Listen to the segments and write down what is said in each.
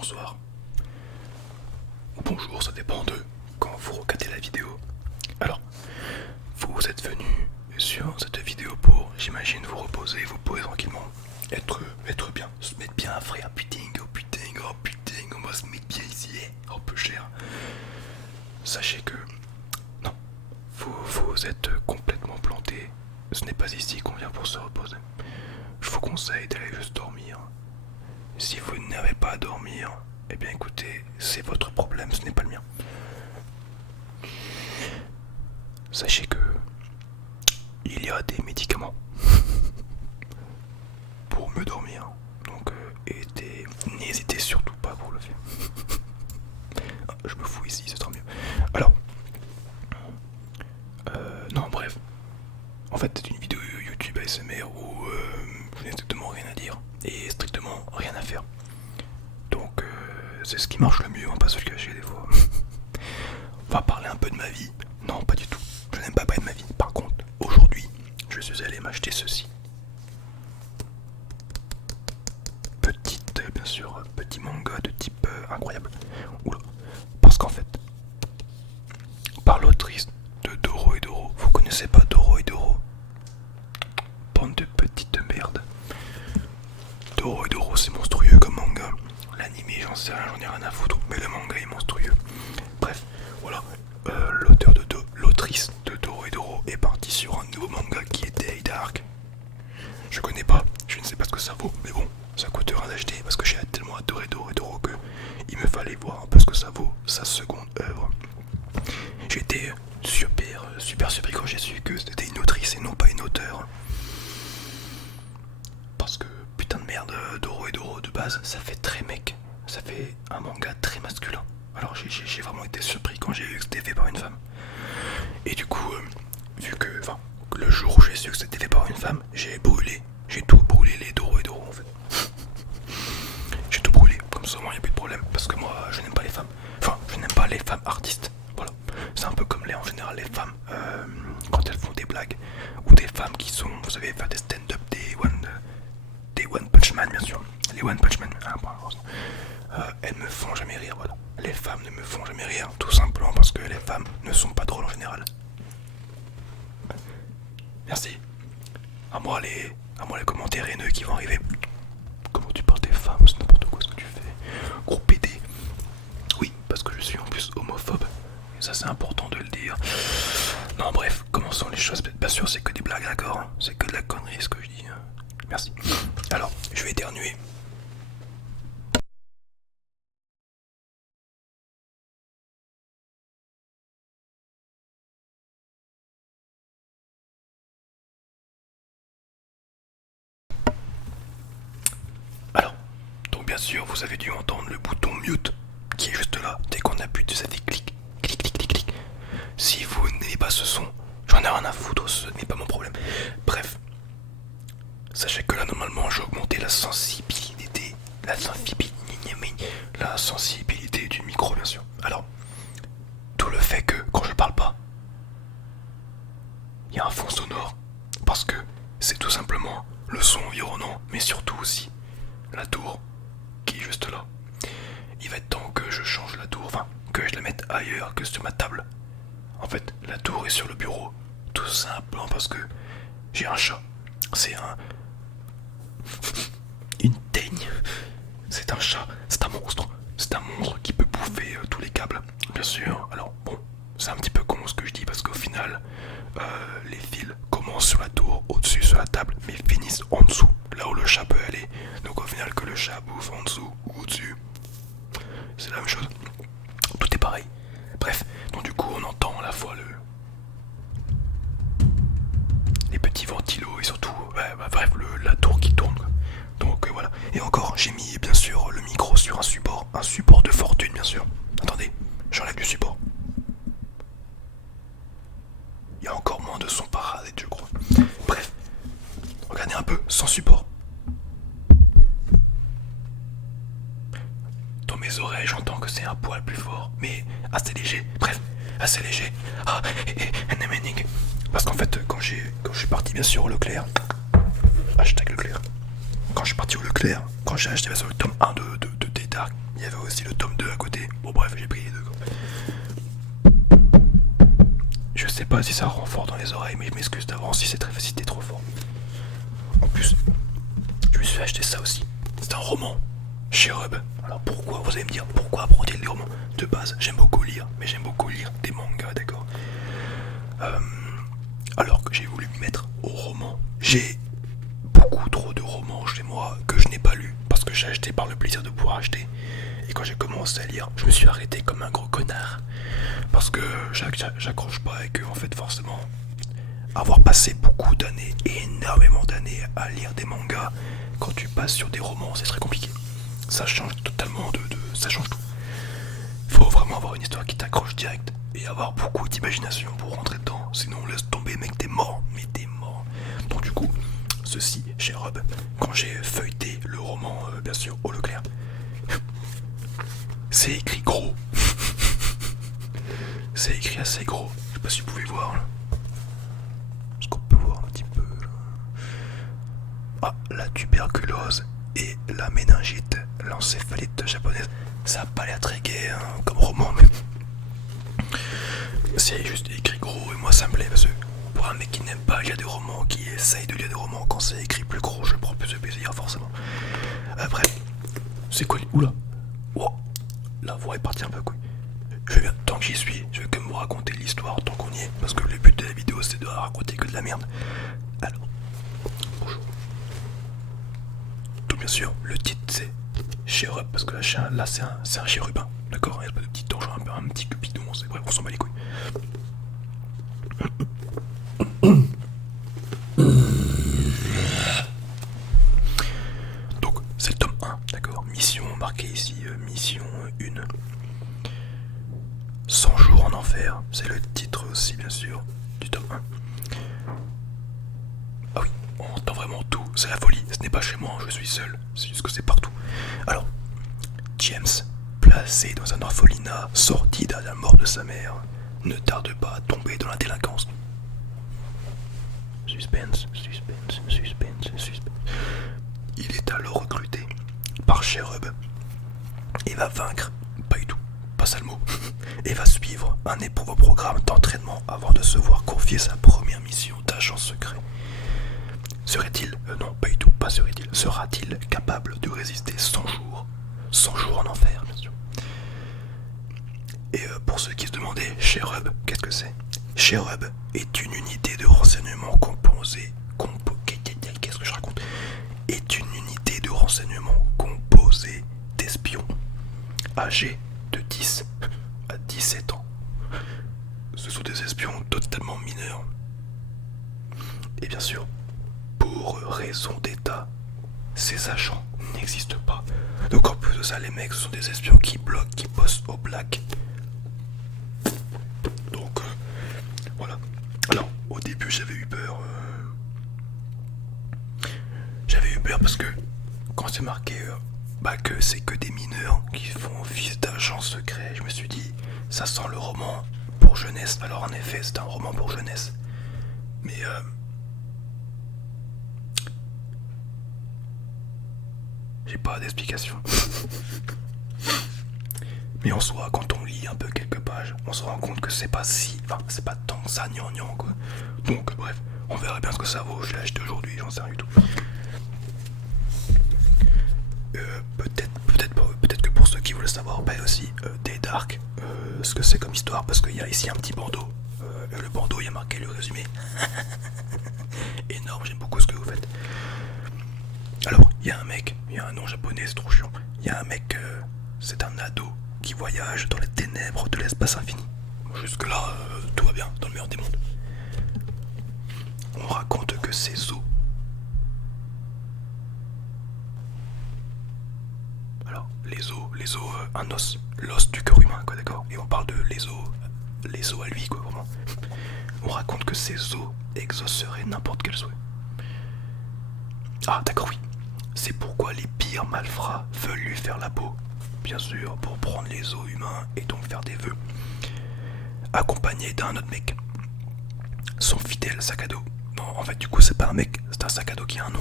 bonsoir, ou bonjour, ça dépend de quand vous regardez la vidéo. Alors, vous êtes venu sur cette vidéo pour, j'imagine, vous reposer, vous poser tranquillement, être bien, se mettre bien, frère, putain, on va se mettre bien ici, oh peu cher. Sachez que, non, vous êtes complètement planté, ce n'est pas ici qu'on vient pour se reposer. Je vous conseille d'aller juste dormir. Si vous n'avez pas à dormir, eh bien écoutez, c'est votre problème, ce n'est pas le mien. Sachez que il y a des médicaments pour me dormir, donc n'hésitez surtout pas pour le faire. Ah, je me fous ici, c'est trop mieux. Alors, non bref, en fait c'est une vidéo YouTube ASMR où je n'ai strictement rien à dire et strictement rien à faire. Donc c'est ce qui marche le mieux, on va pas se le cacher des fois. On va parler un peu de ma vie. Non, pas du tout. Je n'aime pas parler de ma vie. Par contre, aujourd'hui, je suis allé m'acheter ceci. Bien sûr, petit manga de type incroyable. Oula. Parce qu'en fait, par l'autrice de Doro et Doro, vous connaissez pas Doro et Doro? Bande de petites merdes. Doro et Doro, c'est monstrueux comme manga. L'anime, j'en sais rien, j'en ai rien à foutre, mais le manga est monstrueux. Bref, voilà. L'autrice de Doro et Doro est partie sur un nouveau manga qui est Day Dark. Je connais pas, je ne sais pas ce que ça vaut, mais bon, ça coûte rien d'acheter parce que j'ai tellement adoré Doro et Doro que il me fallait voir un peu ce que ça vaut, sa seconde œuvre. J'ai été super surpris quand j'ai su que c'était une autrice et non pas une auteure. Parce que putain de merde, Doro et Doro de base, ça fait très mec, ça fait un manga très masculin. Alors j'ai vraiment été surpris quand j'ai vu que c'était fait par une femme. Et du coup, vu que, le jour où j'ai su que c'était fait par une femme, j'ai tout brûlé les Doro et Doro en fait. J'ai tout brûlé, comme ça au moins il n'y a plus de problème, parce que moi je n'aime pas les femmes. Enfin, je n'aime pas les femmes artistes, voilà. C'est un peu comme en général les femmes, quand elles font des blagues, ou des femmes qui sont, vous savez, faire des stand-up, des One Punch Man bien sûr. Les One Punch Man, elles me font jamais rire, voilà. Les femmes ne me font jamais rire, tout simplement parce que les femmes ne sont pas drôles en général. Merci. À moi les commentaires haineux qui vont arriver. Comment tu parles des femmes, c'est n'importe quoi ce que tu fais. Gros pédé. Oui, parce que je suis en plus homophobe. Et ça c'est important de le dire. Non bref, commençons les choses. Bien sûr c'est que des blagues, d'accord? C'est que de la connerie ce que je dis. Merci. Alors, je vais éternuer. Alors, donc bien sûr, vous avez dû entendre le bouton mute qui est juste là. Dès qu'on appuie dessus, ça fait clic, clic, clic, clic, clic. Si vous n'aimez pas ce son, j'en ai rien à foutre, ce n'est pas mon problème. Bref, sachez que là, normalement, j'ai augmenté la sensibilité, la sensibilité du micro, bien sûr. Alors, tout le fait que quand je parle pas, il y a un fond sonore, parce que c'est tout simplement le son environnant, mais surtout aussi la tour qui est juste là. Il va être temps que je change la tour, enfin que je la mette ailleurs que sur ma table. En fait, la tour est sur le bureau, tout simplement parce que j'ai un chat. C'est une teigne. C'est un chat, c'est un monstre. C'est un monstre qui peut bouffer tous les câbles, bien sûr. Alors bon, c'est un petit peu con ce que je dis parce qu'au final, les fils commencent sur la tour, au-dessus sur la table, mais finissent en dessous, là où le chat peut aller. Donc au final que le chat bouffe en dessous ou au-dessus, c'est la même chose. Tout est pareil. Bref, donc du coup on entend à la fois les petits ventilos et surtout la tour qui tourne quoi. Donc voilà. Et encore j'ai mis bien sûr le micro sur un support de fortune bien sûr. Attendez, j'enlève du support. Il y a encore moins de son parasite je crois. Bref, regardez un peu, sans support. Dans mes oreilles j'entends que c'est un poil plus fort, mais assez léger. Bref, assez léger. Ah, parce qu'en fait quand je suis parti bien sûr au Leclerc, hashtag Leclerc, quand je suis parti au Leclerc, quand j'ai acheté le tome 1 de Day Dark, il y avait aussi le tome 2 à côté. Bon bref, j'ai pris les deux quoi. Je sais pas si ça rend fort dans les oreilles, mais je m'excuse d'avance si c'était trop fort. En plus, je me suis acheté ça aussi. C'est un roman chez Rub. Alors pourquoi, vous allez me dire, pourquoi apprendre des romans? De base, j'aime beaucoup lire, mais j'aime beaucoup lire des mangas, d'accord. Alors que j'ai voulu me mettre au roman, j'ai beaucoup trop de romans chez moi que je n'ai pas lus parce que j'ai acheté par le plaisir de pouvoir acheter. Et quand j'ai commencé à lire, je me suis arrêté comme un gros connard parce que j'accroche pas et que en fait forcément avoir passé beaucoup d'années, énormément d'années à lire des mangas, quand tu passes sur des romans, c'est très compliqué. Ça change totalement ça change tout. Faut vraiment avoir une histoire qui t'accroche direct et avoir beaucoup d'imagination pour rentrer dedans. Sinon, laisse tomber, mec, t'es mort. Mais t'es mort. Donc, du coup, ceci, chez Rub, quand j'ai feuilleté le roman, bien sûr, au Leclerc, c'est écrit gros. C'est écrit assez gros. Je sais pas si vous pouvez voir là. Est-ce qu'on peut voir un petit peu là? Ah, la tuberculose et la méningite, l'encéphalite japonaise. Ça a pas l'air très gai hein, comme roman, mais c'est juste écrit gros et moi ça me plaît parce que pour un mec qui n'aime pas lire des romans, qui essaye de lire des romans, quand c'est écrit plus gros, je prends plus de plaisir forcément. Après, c'est quoi? Oula, oh, la voix est partie un peu quoi. Tant que j'y suis, je vais quand même vous raconter l'histoire tant qu'on y est, parce que le but de la vidéo c'est de raconter que de la merde. Alors, bonjour. Tout bien sûr, le titre c'est Chérub, parce que là c'est un chérubin, d'accord? Il n'y a pas de petit ange, un petit cupidon, c'est bref, on s'en bat les couilles. Donc, c'est le tome 1, d'accord? Mission marquée ici, mission 1. 100 jours en enfer, c'est le titre aussi, bien sûr, du tome 1. Ah oui, on entend vraiment tout, c'est la folie. Ce n'est pas chez moi, je suis seul, c'est juste que c'est partout. Alors, James, placé dans un orphelinat, sorti à la mort de sa mère, ne tarde pas à tomber dans la délinquance. Suspense, suspense, suspense, suspense. Il est alors recruté par Chérub et va vaincre, pas du tout, pas ça le mot, et va suivre un éprouvant programme d'entraînement avant de se voir confier sa première mission d'agent secret. Serait-il, non pas du tout, pas serait-il, sera-t-il capable de résister 100 jours 100 jours en enfer, bien sûr. Et pour ceux qui se demandaient, Chérub, qu'est-ce que c'est? Chérub est une unité de renseignement qu'est-ce que je raconte? Est une unité de renseignement composée d'espions âgés de 10 à 17 ans. Ce sont des espions totalement mineurs. Et bien sûr, pour raison d'état, ces agents n'existent pas. Donc en plus de ça, les mecs, ce sont des espions qui bloquent, qui bossent au black. Donc voilà. Alors au début j'avais eu peur. J'avais eu peur parce que quand c'est marqué que c'est que des mineurs qui font office d'agents secrets, je me suis dit ça sent le roman pour jeunesse. Alors en effet c'est un roman pour jeunesse. Mais j'ai pas d'explication. Mais en soi, quand on lit un peu quelques pages, on se rend compte que c'est pas c'est pas tant que ça gnangnan quoi. Donc bref, on verra bien ce que ça vaut, je l'ai acheté aujourd'hui, j'en sais rien du tout. Peut-être que pour ceux qui veulent savoir, aussi, Day Dark, ce que c'est comme histoire, parce qu'il y a ici un petit bandeau. Le bandeau, il y a marqué le résumé. Énorme, j'aime beaucoup ce que vous faites. Alors, il y a un mec, il y a un nom japonais, c'est trop chiant. Il y a un mec, c'est un ado qui voyage dans les ténèbres de l'espace infini. Jusque là, tout va bien, dans le meilleur des mondes. On raconte que ces os. Alors, les os, un os, l'os du corps humain, quoi, d'accord. Et on parle de les os à lui, quoi, vraiment. On raconte que ces os exauceraient n'importe quel souhait. Ah, d'accord, oui. C'est pourquoi les pires malfrats veulent lui faire la peau. Bien sûr, pour prendre les os humains et donc faire des vœux. Accompagné d'un autre mec. Son fidèle sac à dos. Non, en fait, du coup, c'est pas un mec, c'est un sac à dos qui a un nom.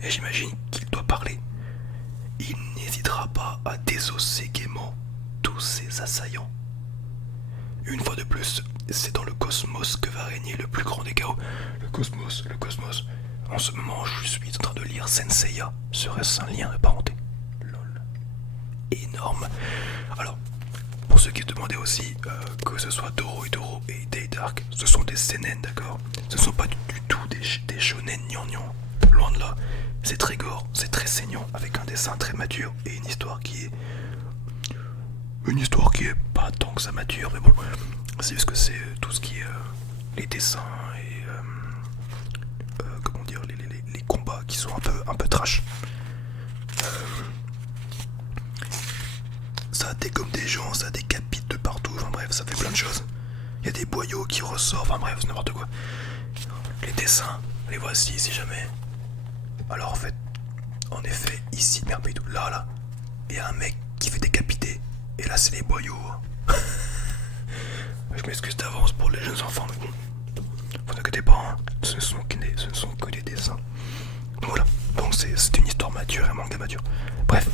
Et j'imagine qu'il doit parler. il n'hésitera pas à désosser gaiement tous ses assaillants. Une fois de plus, c'est dans le cosmos que va régner le plus grand des chaos. Le cosmos, le cosmos. En ce moment, je suis en train de lire Senseiya. Serait-ce un lien de parenté? Lol. Énorme. Alors, pour ceux qui se demandaient aussi, que ce soit Doro et Day Dark, ce sont des seinen, d'accord? Ce ne sont pas du tout des shonen gnangnan. Loin de là. C'est très gore, c'est très saignant, avec un dessin très mature et une histoire qui est... Une histoire qui est pas tant que ça mature, mais bon, c'est juste que c'est tout ce qui est les dessins et comment dire, les combats qui sont un peu trash. Ça dégomme des gens, ça décapite de partout, enfin bref, ça fait plein de choses. Il y a des boyaux qui ressortent, enfin bref, c'est n'importe quoi. Les dessins, les voici si jamais. Alors en effet, ici, merde, pas du tout, là, il y a un mec qui fait décapiter. Et là, c'est les boyaux. Je m'excuse d'avance pour les jeunes enfants, mais bon, vous inquiétez pas, hein. Ce ne sont que des dessins. Donc voilà, donc c'est une histoire mature, un manga mature. Bref.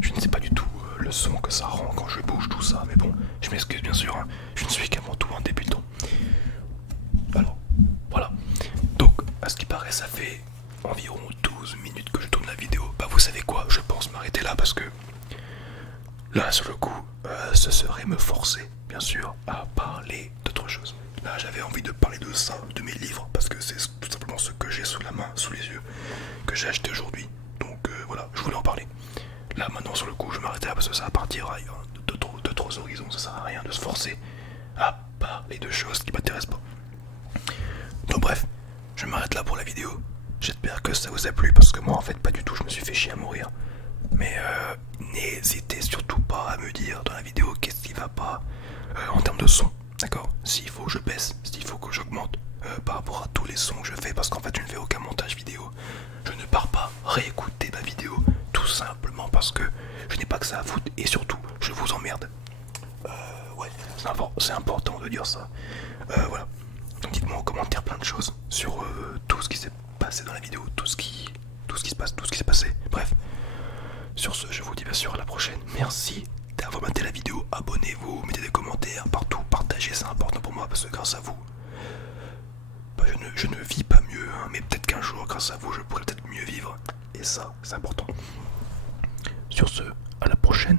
Je ne sais pas du tout le son que ça rend quand je bouge tout ça, mais bon, je m'excuse bien sûr, hein. Je ne suis qu'avant tout un débutant. Alors, voilà. Donc, à ce qui paraît, ça fait environ 12 minutes que je tourne la vidéo. Bah vous savez quoi, je pense m'arrêter là parce que là sur le coup, ce serait me forcer, bien sûr, à parler d'autre chose. Là j'avais envie de parler de ça, de mes livres, parce que c'est tout simplement ce que j'ai sous la main, sous les yeux, que j'ai acheté aujourd'hui. Donc voilà, je voulais en parler. Là maintenant sur le coup je m'arrêtais là parce que ça va partir à d'autres horizons, ça sert à rien de se forcer à parler de choses qui m'intéressent pas. Donc bref, je m'arrête là pour la vidéo. J'espère que ça vous a plu parce que moi en fait pas du tout, je me suis fait chier à mourir. Mais n'hésitez surtout pas à me dire dans la vidéo qu'est-ce qui va pas en termes de son, d'accord? S'il faut que je baisse, s'il faut que j'augmente par rapport à tous les sons que je fais, parce qu'en fait je ne fais aucun montage vidéo. Je ne pars pas réécouter ma vidéo tout simplement parce que je n'ai pas que ça à foutre et surtout je vous emmerde. Ouais, c'est important de dire ça. Voilà. Donc dites-moi en commentaire plein de choses sur tout ce qui s'est passé dans la vidéo, tout ce qui se passe, tout ce qui s'est passé. Bref. Sur ce, je vous dis bien sûr à la prochaine. Merci d'avoir maté la vidéo. Abonnez-vous, mettez des commentaires partout, partagez, c'est important pour moi parce que grâce à vous, bah, je ne vis pas mieux, hein, mais peut-être qu'un jour, grâce à vous, je pourrais peut-être mieux vivre. Et ça, c'est important. Sur ce, à la prochaine.